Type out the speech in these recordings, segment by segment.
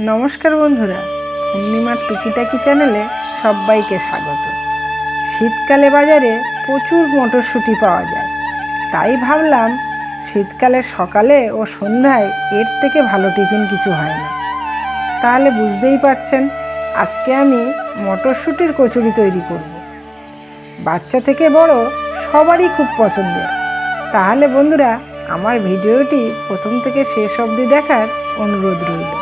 নমস্কার বন্ধুরা, পূর্ণিমার টুকিটাকি চ্যানেলে সবাইকে স্বাগত। শীতকালে বাজারে প্রচুর মটরশুঁটি পাওয়া যায়, তাই ভাবলাম শীতকালের সকালে ও সন্ধ্যায় এর থেকে ভালো টিফিন কিছু হয় না। তাহলে বুঝতেই পারছেন আজকে আমি মটরশুঁটির কচুরি তৈরি করব। বাচ্চা থেকে বড় সবারই খুব পছন্দের। তাহলে বন্ধুরা, আমার ভিডিওটি প্রথম থেকে শেষ অবধি দেখার অনুরোধ রইল।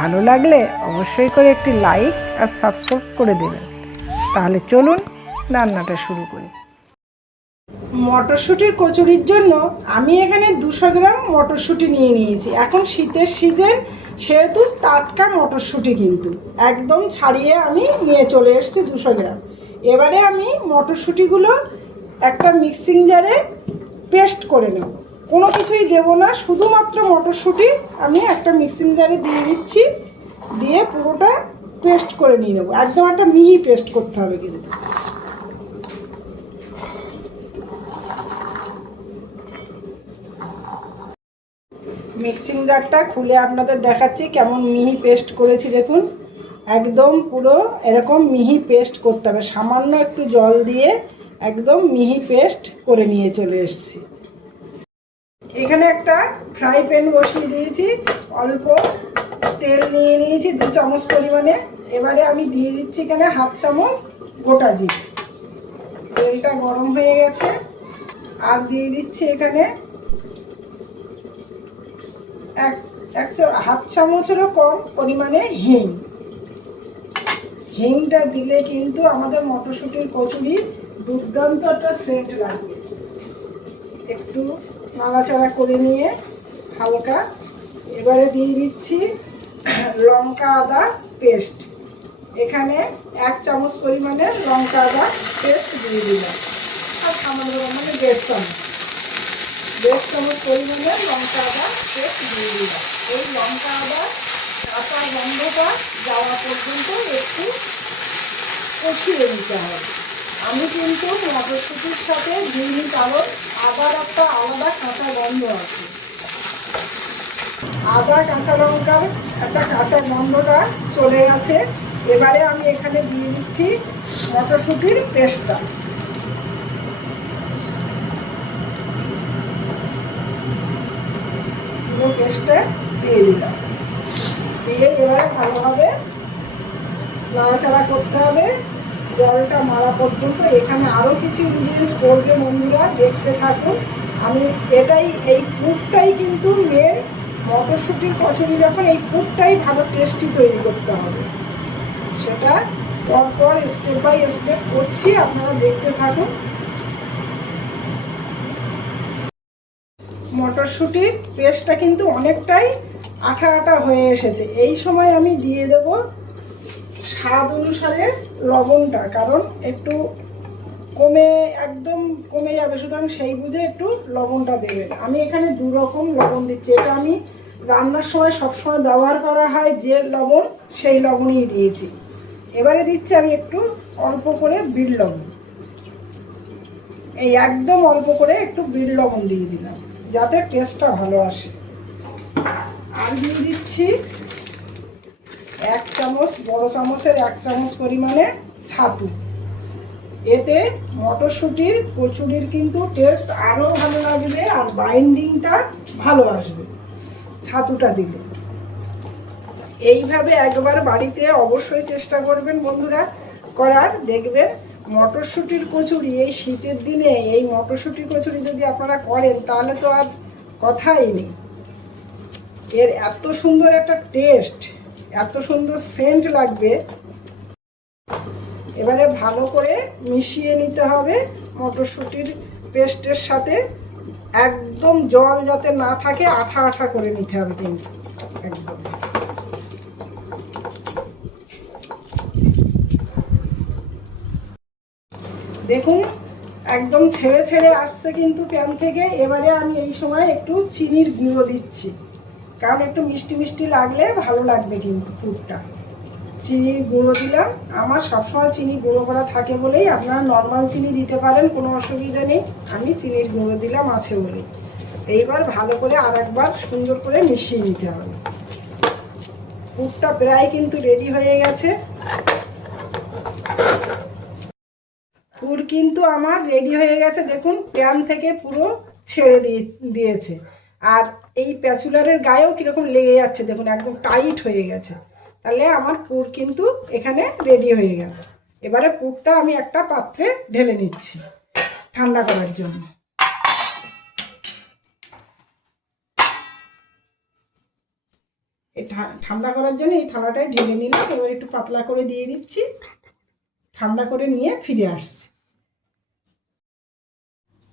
ভালো লাগলে অবশ্যই করে একটি লাইক আর সাবস্ক্রাইব করে দেবেন। তাহলে চলুন রান্নাটা শুরু করি। মটরশুঁটির কচুরির জন্য আমি এখানে 200 গ্রাম মটরশুঁটি নিয়ে নিয়েছি। এখন শীতের সিজন, সেহেতু টাটকা মটরশুঁটি কিন্তু একদম ছাড়িয়ে আমি নিয়ে চলে এসেছি 200 গ্রাম। এবারে আমি মটরশুঁটিগুলো একটা মিক্সিং জারে পেস্ট করে নেব। কোনো কিছুই দেবো না, শুধুমাত্র মটরশুঁটি আমি একটা মিক্সিং জারে দিয়ে দিচ্ছি, দিয়ে পুরোটা পেস্ট করে নিয়ে নেবো। একদম একটা মিহি পেস্ট করতে হবে কিন্তু। মিক্সিং জারটা খুলে আপনাদের দেখাচ্ছি কেমন মিহি পেস্ট করেছি। দেখুন, একদম পুরো এরকম মিহি পেস্ট করতে হবে। সামান্য একটু জল দিয়ে একদম মিহি পেস্ট করে নিয়ে চলে এসেছি। এখানে একটা ফ্রাই প্যান বসিয়ে দিয়েছি, অল্প তেল নিয়ে নিয়েছি 2 চামচ পরিমাণে। এবারে আমি দিয়ে দিচ্ছি এখানে 1/2 চামচ গোটা জিরে। তেলটা গরম হয়ে গেছে, আর দিয়ে দিচ্ছি এখানে 1/2 চামচেরও কম পরিমাণে হিং। হিংটা দিলে কিন্তু আমাদের মটরশুঁটির কচুরি দুর্দান্ত একটা সেন্ট লাগবে। একটু নাড়াচাড়া করে নিয়ে হালকা, এবারে দিয়ে দিচ্ছি লঙ্কা আদা পেস্ট। এখানে 1 চামচ পরিমাণে লঙ্কা আদা পেস্ট দিয়ে দিলাম, আর সামান্য মানে 1.5 চামচ পরিমাণে লঙ্কা আদা পেস্ট দিয়ে দিলাম। এই লঙ্কা আদা কাঁচা গন্ধটা যাওয়া পর্যন্ত একটু কষিয়ে নিতে হবে। আমি কিন্তু মটরশুঁটির সাথে দিইনি, কারণ আদার একটা আলাদা কাঁচা গন্ধ আছে। আদা কাঁচা লঙ্কার একটা কাঁচা গন্ধটা চলে গেছে। এবারে আমি এখানে দিয়ে দিচ্ছি মটরশুঁটির পেস্টটা। পুরো পেস্টটা দিয়ে দিলাম, দিয়ে এবারে ভালোভাবে নাড়াচাড়া করতে হবে জলটা মারা পর্যন্ত। এখানে আরও কিছু ইনগ্রিডিয়েন্টস পড়বে বন্ধুরা, দেখতে থাকুন। আমি এই পুরটাই কিন্তু মেন মটরশুঁটির কচুরি। যখন এই পুরটাই ভালো টেস্টি তৈরি করতে হবে, সেটা পরপর স্টেপ বাই স্টেপ করছি, আপনারা দেখতে থাকুন। মটরশুঁটির পেস্টটা কিন্তু অনেকটাই আঠা আঠা হয়ে এসেছে। এই সময় আমি দিয়ে দেব স্বাদ অনুসারে লবণটা, কারণ একটু একদম কমে যাবে, সুতরাং সেই বুঝে একটু লবণটা দেবেন। আমি এখানে 2 রকম লবণ দিচ্ছি। এটা আমি রান্নার সময় সবসময় ব্যবহার করা হয় যে লবণ, সেই লবণই দিয়েছি। এবারে দিচ্ছি আমি একটু অল্প করে বিট লবণ। এই একদম অল্প করে একটু বিট লবণ দিয়ে দিলাম, যাতে টেস্টটা ভালো আসে। আর দিয়ে দিচ্ছি 1 চামচ, বড় চামচের 1 চামচ পরিমাণে ছাতু। এতে মটরশুঁটির কচুরির কিন্তু টেস্ট আরও ভালো লাগবে, আর বাইন্ডিংটা ভালো আসবে ছাতুটা দিলে। এইভাবে একবার বাড়িতে অবশ্যই চেষ্টা করবেন বন্ধুরা করার, দেখবেন মটরশুঁটির কচুরি এই শীতের দিনে এই মটরশুঁটির কচুরি যদি আপনারা করেন, তাহলে তো আর কথাই নেই। এর এত সুন্দর একটা টেস্ট, এত সুন্দর সেন্ট লাগবে। এবারে ভালো করে মিশিয়ে নিতে হবে মটরশুঁটির পেস্টের সাথে। একদম জল যাতে না থাকে, আঠা আঠা করে নিতে হবে কিন্তু একদম। দেখুন একদম ছেড়ে ছেড়ে আসছে কিন্তু প্যান থেকে। এবারে আমি এই সময় একটু চিনির গুঁড়ো দিচ্ছি, কারণ একটু মিষ্টি মিষ্টি লাগলে ভালো লাগবে কিন্তু পুরটা। চিনির গুঁড়ো দিলাম। আমার সবসময় চিনি গুঁড়ো করা থাকে বলেই, আপনারা নর্মাল চিনি দিতে পারেন, কোনো অসুবিধা নেই। আমি চিনির গুঁড়ো দিলাম আছে বলেই। এইবার ভালো করে আর একবার সুন্দর করে মিশিয়ে নিতে হবে। পুরটা প্রায় কিন্তু রেডি হয়ে গেছে। পুর কিন্তু আমার রেডি হয়ে গেছে, দেখুন প্যান থেকে পুরো ছেড়ে দিয়েছে। আর এই প্যাচুলারের গায়েও কীরকম লেগে যাচ্ছে দেখুন, একদম টাইট হয়ে গেছে। তাহলে আমার পুর কিন্তু এখানে রেডি হয়ে গেল। এবারে পুরটা আমি একটা পাত্রে ঢেলে নিচ্ছি ঠান্ডা করার জন্য। এই ঠান্ডা করার জন্য এই থালাটায় ঢেলে নিলাম। এবার একটু পাতলা করে দিয়ে দিচ্ছি, ঠান্ডা করে নিয়ে ফিরে আসছি।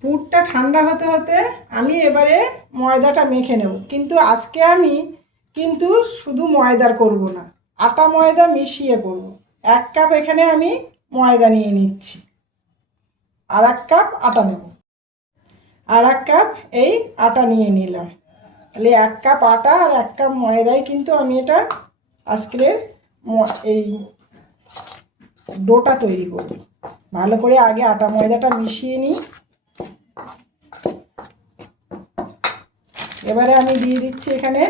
পুরটা ঠান্ডা হতে হতে আমি এবারে ময়দাটা মেখে নেব। কিন্তু আজকে আমি কিন্তু শুধু ময়দার করব না, আটা ময়দা মিশিয়ে করব। 1 কাপ এখানে আমি ময়দা নিয়ে নিচ্ছি, আর 1 কাপ আটা নেব। আর 1 কাপ এই আটা নিয়ে নিলাম। তাহলে 1 কাপ আটা আর 1 কাপ ময়দায় কিন্তু আমি এটা আজকের এই ডোটা তৈরি করব। ভালো করে আগে আটা ময়দাটা মিশিয়ে নিই। এবারে আমি দিয়ে দিচ্ছি এখানে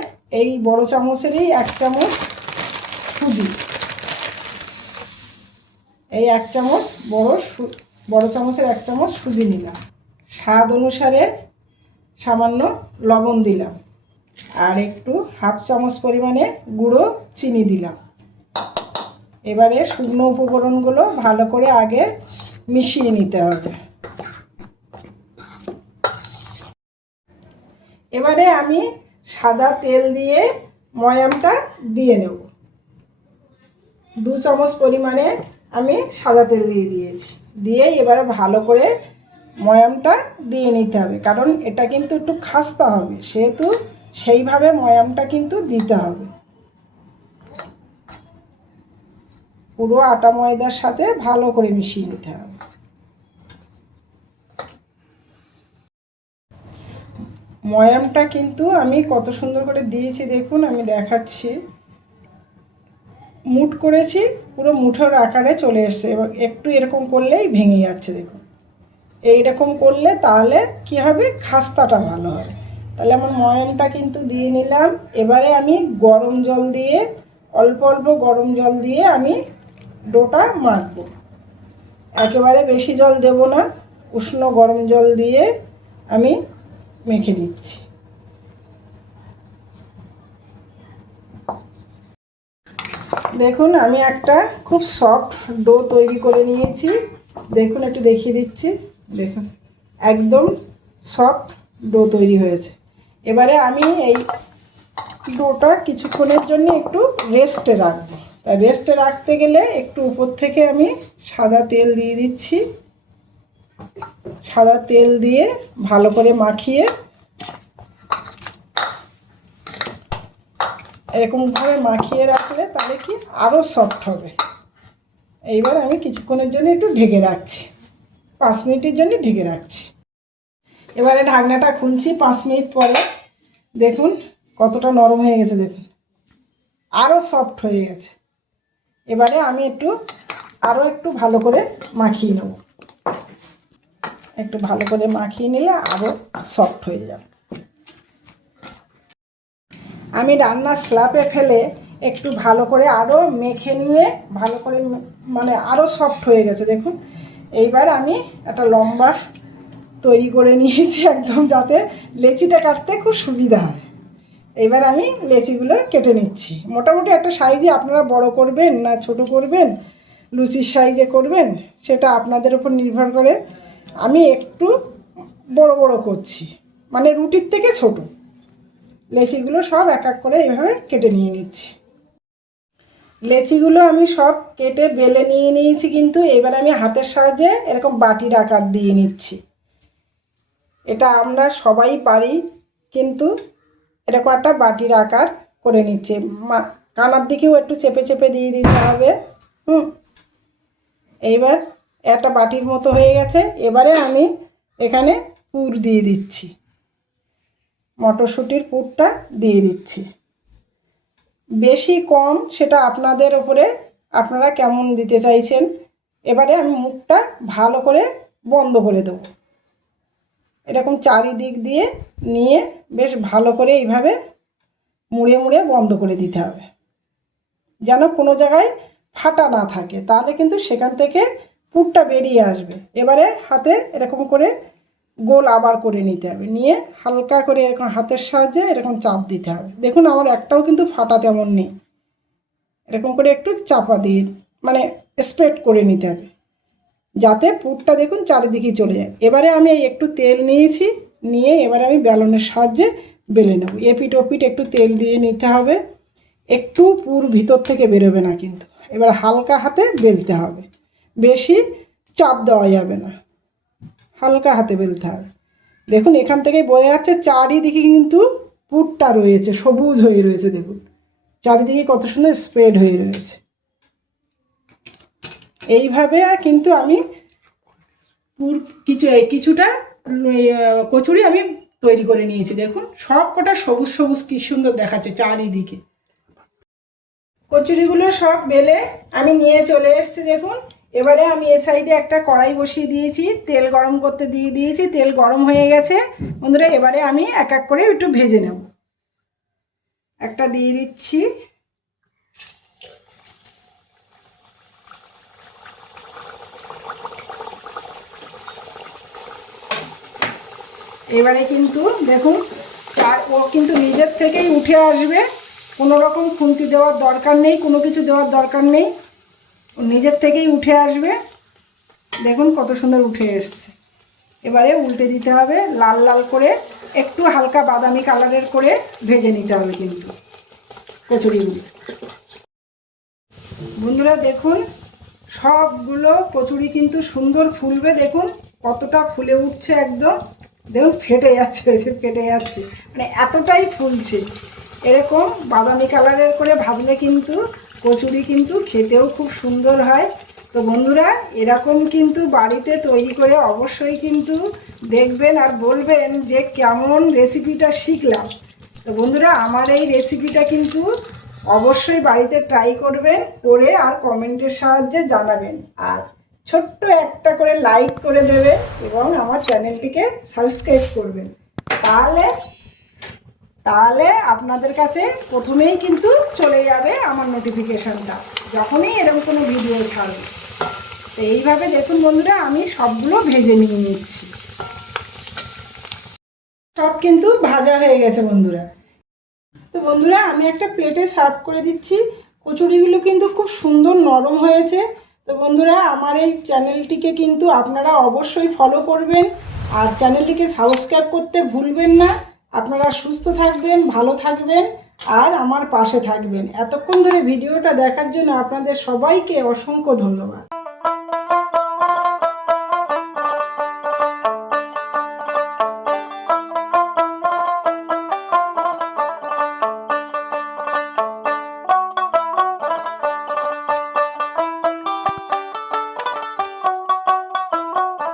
এই বড় চামচেরই 1 চামচ সুজি। এই 1 চামচ বড় চামচের 1 চামচ সুজি নিলাম। স্বাদ অনুসারে সামান্য লবণ দিলাম, আর একটু 1/2 চামচ পরিমাণে গুঁড়ো চিনি দিলাম। এবারে শুকনো উপকরণগুলো ভালো করে আগে মিশিয়ে নিতে হবে। এবারে আমি সাদা তেল দিয়ে ময়ামটা দিয়ে নেব। 2 চামচ পরিমাণে আমি সাদা তেল দিয়ে দিয়েছি। দিয়েই এবারে ভালো করে ময়ামটা দিয়ে নিতে হবে, কারণ এটা কিন্তু একটু খাস্তা হবে, সেহেতু সেইভাবে ময়ামটা কিন্তু দিতে হবে। পুরো আটা ময়দার সাথে ভালো করে মিশিয়ে নিতে হবে। ময়ামটা কিন্তু আমি কত সুন্দর করে দিয়েছি দেখুন, আমি দেখাচ্ছি। মুঠ করেছি, পুরো মুঠোর আকারে চলে এসছে, এবং একটু এরকম করলেই ভেঙে যাচ্ছে দেখুন। এইরকম করলে তাহলে কি হবে, খাস্তাটা ভালো হবে। তাহলে আমার ময়ামটা কিন্তু দিয়ে নিলাম। এবারে আমি গরম জল দিয়ে, অল্প অল্প গরম জল দিয়ে আমি ডোটা মাখবো। একেবারে বেশি জল দেব না, উষ্ণ গরম জল দিয়ে আমি মেখে নিচ্ছি। দেখুন আমি একটা খুব সফট ডো তৈরি করে নিয়েছি। দেখুন একটু দেখিয়ে দিচ্ছি, দেখুন একদম সফট ডো তৈরি হয়েছে। এবারে আমি এই ডোটা কিছুক্ষণের জন্য একটু রেস্টে রাখবো। রেস্টে রাখতে গেলে একটু উপর থেকে আমি সাদা তেল দিয়ে দিচ্ছি। সাদা তেল দিয়ে ভালো করে মাখিয়ে এরকমভাবে মাখিয়ে রাখলে তাহলে কি আরও সফট হবে। এইবার আমি কিছুক্ষণের জন্য একটু ঢেকে রাখছি, 5 মিনিটের জন্য ঢেকে রাখছি। এবারে ঢাকনাটা খুলছি 5 মিনিট পরে। দেখুন কতটা নরম হয়ে গেছে, দেখুন আরও সফট হয়ে গেছে। এবারে আমি আরও একটু ভালো করে মাখিয়ে নেব। একটু ভালো করে মাখিয়ে নিলে আরও সফট হয়ে যাবে। আমি রান্নার স্ল্যাপে ফেলে একটু ভালো করে আরও মেখে নিয়ে ভালো করে মানে আরও সফট হয়ে গেছে দেখুন। এইবার আমি একটা লম্বা তৈরি করে নিয়েছি একদম, যাতে লেচিটা কাটতে খুব সুবিধা হয়। এইবার আমি লেচিগুলো কেটে নিচ্ছি। মোটামুটি একটা সাইজে আপনারা বড় করবেন না ছোট করবেন, লুচির সাইজে করবেন, সেটা আপনাদের উপর নির্ভর করে। আমি একটু বড় বড় করছি, মানে রুটির থেকে ছোট। লেচিগুলো সব এক এক করে এইভাবে কেটে নিয়ে নিচ্ছি। লেচিগুলো আমি সব কেটে বেলে নিয়ে নিয়েছি, কিন্তু এবার আমি হাতের সাহায্যে এরকম বাটির আকার দিয়ে নিচ্ছি। এটা আমরা সবাই পারি, কিন্তু এরকম একটা বাটির আকার করে নিচ্ছে। কানার দিকেও একটু চেপে চেপে দিয়ে দিতে হবে। এইবার একটা বাটির মতো হয়ে গেছে। এবারে আমি এখানে পুর দিয়ে দিচ্ছি, মটরশুঁটির পুরটা দিয়ে দিচ্ছি। বেশি কম সেটা আপনাদের ওপরে, আপনারা কেমন দিতে চাইছেন। এবারে আমি মুখটা ভালো করে বন্ধ করে দেবো। এরকম চারিদিক দিয়ে নিয়ে বেশ ভালো করে এইভাবে মুড়ে মুড়ে বন্ধ করে দিতে হবে। যেন কোনো জায়গায় ফাটা না থাকে, তাহলে কিন্তু সেখান থেকে পুরটা বেরিয়ে আসবে। এবারে হাতে এরকম করে গোল আবার করে নিতে হবে, নিয়ে হালকা করে এরকম হাতের সাহায্যে এরকম চাপ দিতে হবে। দেখুন আমার একটাও কিন্তু ফাটা তেমন নেই। এরকম করে একটু চাপা দিয়ে মানে স্প্রেড করে নিতে হবে, যাতে পুরটা দেখুন চারিদিকে চলে যায়। এবারে আমি এই একটু তেল নিয়েছি, নিয়ে এবারে আমি বেলনের সাহায্যে বেলে নেব। এপিট ওপিট একটু তেল দিয়ে নিতে হবে, একটু পুর ভিতর থেকে বেরোবে না কিন্তু। এবার হালকা হাতে বেলতে হবে, বেশি চাপ দেওয়া যাবে না, হালকা হাতে বেলতে হবে। দেখুন এখান থেকেই বোঝা যাচ্ছে চারিদিকে কিন্তু পুরটা রয়েছে, সবুজ হয়ে রয়েছে। দেখুন চারিদিকে কত সুন্দর স্প্রেড হয়ে রয়েছে। এইভাবে কিন্তু আমি পুর কিছুটা কচুরি আমি তৈরি করে নিয়েছি। দেখুন সব কটা সবুজ সবুজ কী সুন্দর দেখাচ্ছে চারিদিকে। কচুরিগুলো সব বেলে আমি নিয়ে চলে এসেছি। দেখুন এবারে আমি এ সাইডে একটা কড়াই বসিয়ে দিয়েছি, তেল গরম করতে দিয়ে দিয়েছি। তেল গরম হয়ে গেছে বন্ধুরা, এবারে আমি এক এক করে একটু ভেজে নেব। একটা দিয়ে দিচ্ছি, এবারে কিন্তু দেখুন ও কিন্তু নিজের থেকেই উঠে আসবে, কোনো রকম খুন্তি দেওয়ার দরকার নেই, কোনো কিছু দেওয়ার দরকার নেই, ও নিজের থেকেই উঠে আসবে। দেখুন কত সুন্দর উঠে এসছে। এবারে উল্টে দিতে হবে, লাল লাল করে একটু হালকা বাদামি কালারের করে ভেজে নিতে হবে কিন্তু কচুরিগুলো। বন্ধুরা দেখুন সবগুলো কচুরি কিন্তু সুন্দর ফুলবে, দেখুন কতটা ফুলে উঠছে একদম। দেখুন ফেটে যাচ্ছে, ফেটে যাচ্ছে, মানে এতটাই ফুলছে। এরকম বাদামি কালারের করে ভাজলে কিন্তু কচুরি কিন্তু খেতেও খুব সুন্দর হয়। তো বন্ধুরা এরকম কিন্তু বাড়িতে তৈরি করে অবশ্যই কিন্তু দেখবেন আর বলবেন যে কেমন রেসিপিটা শিখলাম। তো বন্ধুরা আমার এই রেসিপিটা কিন্তু অবশ্যই বাড়িতে ট্রাই করবেন, করে আর কমেন্টের সাহায্যে জানাবেন। আর ছোট্ট একটা করে লাইক করে দেবে এবং আমার চ্যানেলটিকে সাবস্ক্রাইব করবেন। তাহলে আপনাদের কাছে প্রথমেই কিন্তু চলে যাবে আমার নোটিফিকেশানটা যখনই এরকম কোনো ভিডিও ছাড়বে। তো এইভাবে দেখুন বন্ধুরা আমি সবগুলো ভেজে নিয়ে নিচ্ছি। সব কিন্তু ভাজা হয়ে গেছে বন্ধুরা। তো বন্ধুরা আমি একটা প্লেটে সার্ভ করে দিচ্ছি। কচুরিগুলো কিন্তু খুব সুন্দর নরম হয়েছে। তো বন্ধুরা আমার এই চ্যানেলটিকে কিন্তু আপনারা অবশ্যই ফলো করবেন আর চ্যানেলটিকে সাবস্ক্রাইব করতে ভুলবেন না। আপনারা সুস্থ থাকবেন, ভালো থাকবেন আর আমার পাশে থাকবেন। এতক্ষণ ধরে ভিডিওটা দেখার জন্য আপনাদের সবাইকে অসংখ্য ধন্যবাদ।